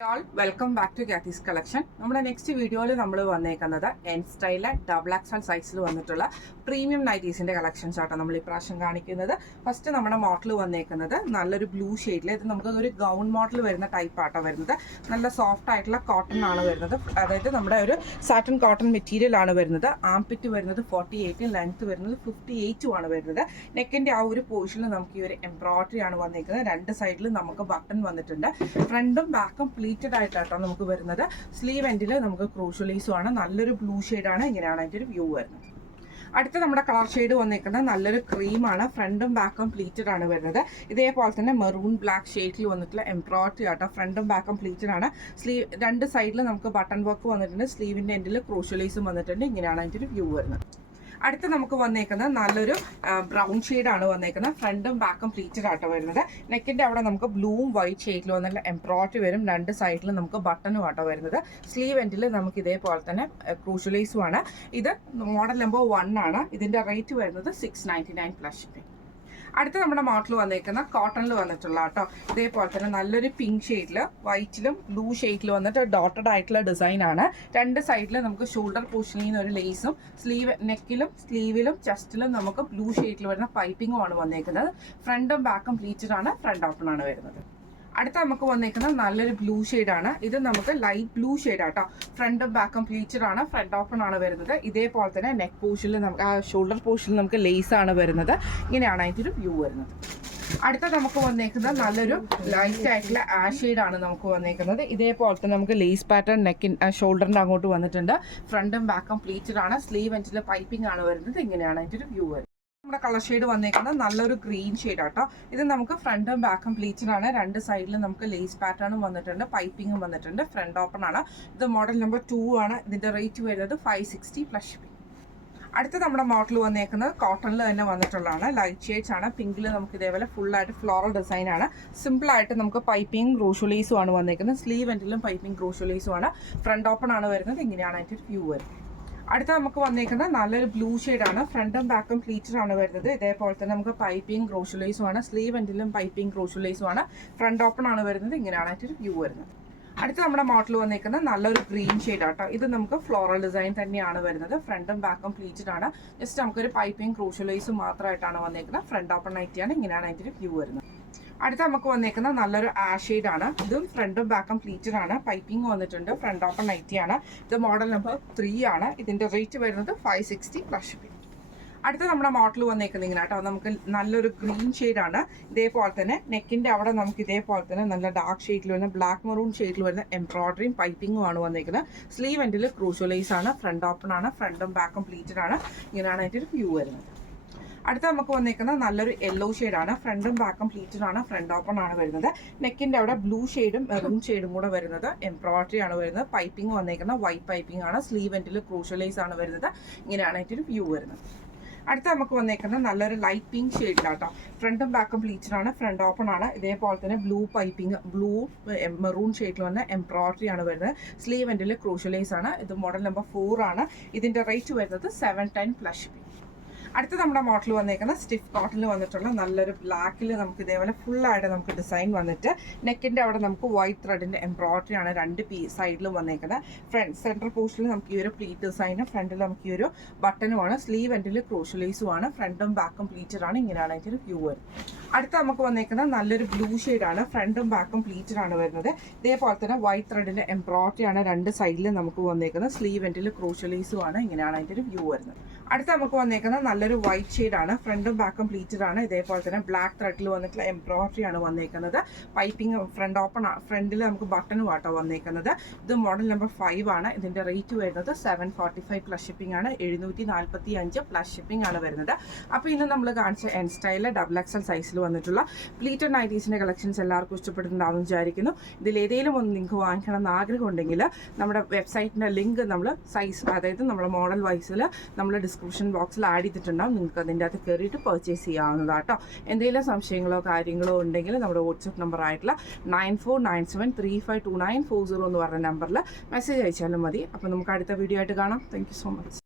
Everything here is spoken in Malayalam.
All welcome back to Kathy's collection. നമ്മുടെ നെക്സ്റ്റ് വീഡിയോയിൽ നമ്മൾ വന്നേക്കുന്നത് എൻ സ്റ്റൈലിലെ ഡബിൾ എക്സൽ സൈസിൽ വന്നിട്ടുള്ള പ്രീമിയം നൈറ്റീസിന്റെ കളക്ഷൻസ് ആട്ടോ നമ്മൾ ഈ പ്രാവശ്യം കാണിക്കുന്നത്. ഫസ്റ്റ് നമ്മുടെ മോഡൽ വന്നേക്കുന്നത് നല്ലൊരു ബ്ലൂ ഷെയ്ഡിൽ, ഇത് നമുക്ക് ഒരു ഗൗൺ മോഡൽ വരുന്ന ടൈപ്പ് ആട്ടോ വരുന്നത്. നല്ല സോഫ്റ്റ് ആയിട്ടുള്ള കോട്ടൺ ആണ് വരുന്നത്, അതായത് നമ്മുടെ ഒരു സാറ്റൻ കോട്ടൺ മെറ്റീരിയൽ ആണ് വരുന്നത്. ആംപിറ്റ് വരുന്നത് 48, ലെങ്ത് വരുന്നത് 58 ആണ് വരുന്നത്. നെക്കിന്റെ ആ ഒരു പോർഷനിൽ നമുക്ക് ഈ ഒരു എംബ്രോയിഡറി ആണ് വന്നേക്കുന്നത്. രണ്ട് സൈഡിലും നമുക്ക് ബട്ടൺ വന്നിട്ടുണ്ട്. ഫ്രണ്ടും ബാക്കും പ്ലീറ്റഡ് ആയിട്ടാട്ടോ നമുക്ക് വരുന്നത്. സ്ലീവ് എൻഡിൽ നമുക്ക് ക്രൂഷ്യലൈസും ആണ്. നല്ലൊരു ബ്ലൂ ഷെയ്ഡാണ്. ഇങ്ങനെയാണ് അതിൻ്റെ ഒരു വ്യൂ വരുന്നത്. അടുത്ത നമ്മുടെ കളർ ഷെയ്ഡ് വന്നിരിക്കുന്നത് നല്ലൊരു ക്രീമാണ്. ഫ്രണ്ടും ബാക്കും പ്ലീറ്റഡ് ആണ് വരുന്നത്. ഇതേപോലെ തന്നെ മെറൂൺ ബ്ലാക്ക് ഷെയ്ഡിൽ വന്നിട്ടുള്ള എംബ്രോയിഡറി ആട്ടോ. ഫ്രണ്ടും ബാക്കും പ്ലീറ്റഡ് ആണ്. സ്ലീവ് രണ്ട് സൈഡിൽ നമുക്ക് ബട്ടൺ വർക്ക് വന്നിട്ടുണ്ട്. സ്ലീവിൻ്റെ എൻഡിൽ ക്രൂഷ്യലൈസും വന്നിട്ടുണ്ട്. ഇങ്ങനെയാണ് അതിൻ്റെ ഒരു വ്യൂ വരുന്നത്. അടുത്ത് നമുക്ക് വന്നേക്കുന്നത് നല്ലൊരു ബ്രൗൺ ഷെയ്ഡാണ് വന്നേക്കുന്നത്. ഫ്രണ്ടും ബാക്കും പ്ലീറ്റഡ് ആട്ടോ വരുന്നത്. നെക്കിൻ്റെ അവിടെ നമുക്ക് ബ്ലൂവും വൈറ്റ് ഷെയ്ഡിൽ വന്നിട്ടുള്ള എംബ്രോയിഡറി വരും. രണ്ട് സൈഡിലും നമുക്ക് ബട്ടണും ആട്ടോ വരുന്നത്. സ്ലീവ് എൻഡിൽ നമുക്ക് ഇതേപോലെ തന്നെ ക്രൂഷ്യലൈസും ആണ്. ഇത് മോഡൽ നമ്പർ 1 ആണ്. ഇതിൻ്റെ റേറ്റ് വരുന്നത് 699 പ്ലസ് ഷിപ്പിംഗ്. അടുത്ത നമ്മുടെ മോഡൽ വന്നേക്കുന്ന കോട്ടണിൽ വന്നിട്ടുള്ള കേട്ടോ. ഇതേപോലെ തന്നെ നല്ലൊരു പിങ്ക് ഷെയ്ഡിൽ വൈറ്റിലും ബ്ലൂ ഷെയ്ഡിൽ വന്നിട്ട് ഡോട്ടഡ് ആയിട്ടുള്ള ഡിസൈൻ ആണ്. രണ്ട് സൈഡിൽ നമുക്ക് ഷോൾഡർ പോർഷനിൽ നിന്ന് ഒരു ലേസും സ്ലീവ് നെക്കിലും സ്ലീവിലും ചെസ്റ്റിലും നമുക്ക് ബ്ലൂ ഷെയ്ഡിൽ വരുന്ന പൈപ്പിങ്ങും ആണ് വന്നേക്കുന്നത്. ഫ്രണ്ടും ബാക്കും പ്ലീറ്റഡ് ആണ്. ഫ്രണ്ട് ഓപ്പൺ ആണ് വരുന്നത്. അടുത്ത നമുക്ക് വന്നേക്കുന്നത് നല്ലൊരു ബ്ലൂ ഷെയ്ഡാണ്. ഇത് നമുക്ക് ലൈറ്റ് ബ്ലൂ ഷെയ്ഡ് ആട്ടോ. ഫ്രണ്ടും ബാക്കും പ്ലീറ്റഡ് ആണ്. ഫ്രണ്ട് ഓപ്പൺ ആണ് വരുന്നത്. ഇതേപോലെ തന്നെ നെക്ക് പോർഷനിൽ നമുക്ക് ആ ഷോൾഡർ പോർഷനിൽ നമുക്ക് ലേസ് ആണ് വരുന്നത്. ഇങ്ങനെയാണ് അതിൻ്റെ ഒരു വ്യൂ വരുന്നത്. അടുത്ത നമുക്ക് വന്നേക്കുന്നത് നല്ലൊരു ലൈറ്റ് ആയിട്ടുള്ള ആഷ് ഷെയ്ഡാണ് നമുക്ക് വന്നേക്കുന്നത്. ഇതേപോലെ തന്നെ നമുക്ക് ലേസ് പാറ്റേൺ നെക്കിൻ ഷോൾഡറിൻ്റെ അങ്ങോട്ട് വന്നിട്ടുണ്ട്. ഫ്രണ്ടും ബാക്കും പ്ലീറ്റഡ് ആണ്. സ്ലീവ് എൻഡിൽ പൈപ്പിംഗ് ആണ് വരുന്നത്. ഇങ്ങനെയാണ് അതിൻ്റെ ഒരു വ്യൂ വരുന്നത്. നമ്മുടെ കളർ ഷെയ്ഡ് വന്നേക്കുന്നത് നല്ലൊരു ഗ്രീൻ ഷെയ്ഡ് ആട്ടോ. ഇത് നമുക്ക് ഫ്രണ്ടും ബാക്കും പ്ലീറ്റഡ് ആണ്. രണ്ട് സൈഡിലും നമുക്ക് ലേസ് പാറ്റേണും വന്നിട്ടുണ്ട്. പൈപ്പിങ്ങും വന്നിട്ടുണ്ട്. ഫ്രണ്ട് ഓപ്പൺ ആണ്. ഇത് മോഡൽ നമ്പർ 2 ആണ്. ഇതിന്റെ റേറ്റ് വരുന്നത് 560 പ്ലസ് ഷിപ്പിംഗ്. അടുത്ത നമ്മുടെ മോഡൽ വന്നേക്കുന്നത് കോട്ടണിൽ തന്നെ വന്നിട്ടുള്ളതാണ്. ലൈറ്റ് ഷെയ്ഡ്സ് ആണ്. പിങ്കിൽ നമുക്ക് ഇതേപോലെ ഫുള്ളായിട്ട് ഫ്ലോറൽ ഡിസൈൻ ആണ്. സിമ്പിൾ ആയിട്ട് നമുക്ക് പൈപ്പിംഗ് ക്രൂഷ്യലൈസും ആണ് വന്നേക്കുന്നത്. സ്ലീവ് എൻഡിലും പൈപ്പിംഗ് ക്രൂഷ്യലൈസും ആണ്. ഫ്രണ്ട് ഓപ്പൺ ആണ് വരുന്നത്. ഇങ്ങനെയാണ് അതിൻ്റെ ഒരു വ്യൂ വരുന്നത്. അടുത്ത നമുക്ക് വന്നേക്കുന്നത് നല്ലൊരു ബ്ലൂ ഷെയ്ഡാണ്. ഫ്രണ്ടും ബാക്കും പ്ലീറ്റഡ് ആണ് വരുന്നത്. ഇതേപോലെ തന്നെ നമുക്ക് പൈപ്പിംഗ് ക്രോഷ്യലൈസും ആണ്. സ്ലീവ് എൻഡിലും പൈപ്പിംഗ് ക്രോഷ്യലൈസും ആണ്. ഫ്രണ്ട് ഓപ്പൺ ആണ് വരുന്നത്. ഇങ്ങനെയാണ് അതിൻ്റെ ഒരു വ്യൂ വരുന്നത്. അടുത്ത നമ്മുടെ മോഡൽ വന്നേക്കുന്നത് നല്ലൊരു ഗ്രീൻ ഷെയ്ഡ് ആട്ടോ. ഇത് നമുക്ക് ഫ്ലോറൽ ഡിസൈൻ തന്നെയാണ് വരുന്നത്. ഫ്രണ്ടും ബാക്കും പ്ലീറ്റഡ് ആണ്. ജസ്റ്റ് നമുക്കൊരു പൈപ്പിംഗ് ക്രോഷ്യലൈസും മാത്രമായിട്ടാണ് വന്നേക്കുന്നത്. ഫ്രണ്ട് ഓപ്പൺ ആയിട്ടാണ്. ഇങ്ങനെയാണ് അതിൻ്റെ ഒരു വ്യൂ വരുന്നത്. അടുത്ത നമുക്ക് വന്നേക്കുന്നത് നല്ലൊരു ആഷ് ഷെയ്ഡ് ആണ്. ഇതും ഫ്രണ്ടും ബാക്കും പ്ലീറ്റഡ് ആണ്. പൈപ്പിംഗ് വന്നിട്ടുണ്ട്. ഫ്രണ്ട് ഓപ്പൺ നൈറ്റിയാണ്. ഇത് മോഡൽ നമ്പർ 3 ആണ്. ഇതിന്റെ റേറ്റ് വരുന്നത് 560 പ്ലസ് ഷിപ്പിംഗ്. അടുത്ത നമ്മുടെ മോഡൽ വന്നേക്കുന്നത് ഇങ്ങനെ കേട്ടോ. നമുക്ക് നല്ലൊരു ഗ്രീൻ ഷെയ്ഡ് ആണ്. ഇതേപോലെ തന്നെ നെക്കിന്റെ അവിടെ നമുക്ക് ഇതേപോലെ തന്നെ നല്ല ഡാർക്ക് ഷെയ്ഡിൽ വരുന്ന ബ്ലാക്ക് മെറൂൺ ഷെയ്ഡിൽ വരുന്ന എംബ്രോയിഡറിയും പൈപ്പിംഗും ആണ് വന്നേക്കുന്നത്. സ്ലീവ് എൻഡിൽ ക്രൂഷ്യലൈസ് ആണ്. ഫ്രണ്ട് ഓപ്പൺ ആണ്. ഫ്രണ്ടും ബാക്കും പ്ലീറ്റഡ് ആണ്. ഇങ്ങനെയാണ് അതിൻ്റെ ഒരു വ്യൂ വരുന്നത്. അടുത്ത നമുക്ക് വന്നേക്കുന്നത് നല്ലൊരു യെല്ലോ ഷെയ്ഡാണ്. ഫ്രണ്ടും ബാക്കും പ്ലീറ്റഡ് ആണ്. ഫ്രണ്ട് ഓപ്പൺ ആണ് വരുന്നത്. നെക്കിന്റെ അവിടെ ബ്ലൂ ഷെയ്ഡും മെറൂൺ ഷെയ്ഡും കൂടെ വരുന്നത്. എംബ്രോയിഡറി ആണ് വരുന്നത്. പൈപ്പിംഗ് വന്നേക്കുന്നത് വൈറ്റ് പൈപ്പിംഗ് ആണ്. സ്ലീവ് എൻഡിൽ ക്രൂഷ്യലൈസ് ആണ് വരുന്നത്. ഇങ്ങനെയാണ് അതിൻ്റെ ഒരു വ്യൂ വരുന്നത്. അടുത്ത നമുക്ക് വന്നേക്കുന്നത് നല്ലൊരു ലൈറ്റ് പിങ്ക് ഷെയ്ഡിലാട്ടോ. ഫ്രണ്ടും ബാക്കും പ്ലീറ്റഡ് ആണ്. ഫ്രണ്ട് ഓപ്പൺ ആണ്. ഇതേപോലെ തന്നെ ബ്ലൂ പൈപ്പിംഗ് ബ്ലൂ മെറൂൺ ഷെയ്ഡിൽ വന്ന എംബ്രോയിഡറി ആണ് വരുന്നത്. സ്ലീവ് എൻഡിൽ ക്രൂഷ്യലൈസ് ആണ്. ഇത് മോഡൽ നമ്പർ 4 ആണ്. ഇതിന്റെ റേറ്റ് വരുന്നത് 710 പ്ലസ് ഷിപ്പിംഗ്. അടുത്ത നമ്മുടെ മോഡൽ വന്നേക്കുന്നത് സ്റ്റിഫ് കോട്ടണിൽ വന്നിട്ടുള്ള നല്ലൊരു ബ്ലാക്കിൽ നമുക്ക് ഇതേപോലെ ഫുള്ളായിട്ട് നമുക്ക് ഡിസൈൻ വന്നിട്ട് നെക്കിൻ്റെ അവിടെ നമുക്ക് വൈറ്റ് ത്രെഡിൻ്റെ എംബ്രോയിഡറി ആണ് രണ്ട് സൈഡിലും വന്നേക്കുന്നത്. ഫ്രണ്ട് സെൻട്രൽ പോർഷനിൽ നമുക്ക് ഈ ഒരു പ്ലീറ്റ് ഡിസൈനും ഫ്രണ്ടിൽ നമുക്ക് ഈ ഒരു ബട്ടനുമാണ്. സ്ലീവ് എൻഡിൽ ക്രോഷ്യലൈസും ആണ്. ഫ്രണ്ടും ബാക്കും പ്ലീറ്റഡ് ആണ്. ഇങ്ങനെയാണ് അതിൻ്റെ ഒരു വ്യൂ വരുന്നത്. അടുത്ത നമുക്ക് വന്നേക്കുന്നത് നല്ലൊരു ബ്ലൂ ഷെയ്ഡാണ്. ഫ്രണ്ടും ബാക്കും പ്ലീറ്റഡ് ആണ് വരുന്നത്. ഇതേപോലെ തന്നെ വൈറ്റ് ത്രെഡിൻ്റെ എംബ്രോയിഡറി ആണ് രണ്ട് സൈഡിലും നമുക്ക് വന്നേക്കുന്നത്. സ്ലീവ് എൻഡിൽ ക്രോഷ്യലൈസും ആണ്. ഇങ്ങനെയാണ് അതിൻ്റെ ഒരു വ്യൂ വരുന്നത്. അടുത്ത നമുക്ക് വന്നേക്കുന്നത് നല്ലൊരു വൈറ്റ് ഷെയ്ഡാണ്. ഫ്രണ്ടും ബാക്കും പ്ലീറ്റഡ് ആണ്. ഇതേപോലെ തന്നെ ബ്ലാക്ക് ത്രെഡിൽ വന്നിട്ടുള്ള എംബ്രോയിഡറി ആണ് വന്നേക്കുന്നത്. പൈപ്പിംഗ് ഫ്രണ്ട് ഓപ്പൺ ഫ്രണ്ടിൽ നമുക്ക് ബട്ടണും ആട്ടോ വന്നേക്കുന്നത്. ഇത് മോഡൽ നമ്പർ 5 ആണ്. ഇതിന്റെ റേറ്റ് വരുന്നത് 745 പ്ലസ് ഷിപ്പിംഗ് ആണ്. 745 പ്ലസ് ഷിപ്പിംഗ് ആണ് വരുന്നത്. അപ്പോൾ ഇന്ന് നമ്മൾ കാണിച്ച എൻ സ്റ്റൈലിലെ ഡബിൾ എക്സൽ സൈസിൽ വന്നിട്ടുള്ള പ്ലീറ്റഡ് നൈറ്റീസിന്റെ കളക്ഷൻസ് എല്ലാവർക്കും ഇഷ്ടപ്പെട്ടിട്ടുണ്ടാവും വിചാരിക്കുന്നു. ഇതിൽ ഏതെങ്കിലും ഒന്ന് നിങ്ങൾക്ക് വാങ്ങിക്കണം എന്ന് ആഗ്രഹം ഉണ്ടെങ്കിൽ നമ്മുടെ വെബ്സൈറ്റിന്റെ ലിങ്ക് നമ്മൾ സൈസ്, അതായത് നമ്മുടെ മോഡൽ വൈസിൽ നമ്മൾ ഡിസ്ക്രിപ്ഷൻ ബോക്സിൽ ആഡ് ചെയ്തിട്ടുണ്ടാവും. നിങ്ങൾക്ക് അതിൻ്റെ അകത്ത് കയറിയിട്ട് പർച്ചേസ് ചെയ്യാവുന്നതാട്ടോ. എന്തെങ്കിലും സംശയങ്ങളോ കാര്യങ്ങളോ ഉണ്ടെങ്കിൽ നമ്മുടെ വാട്സപ്പ് നമ്പർ ആയിട്ടുള്ള 9497352940 എന്ന് പറഞ്ഞ നമ്പറിൽ മെസ്സേജ് അയച്ചാലും മതി. അപ്പോൾ നമുക്ക് അടുത്ത വീഡിയോ ആയിട്ട് കാണാം. Thank you so much.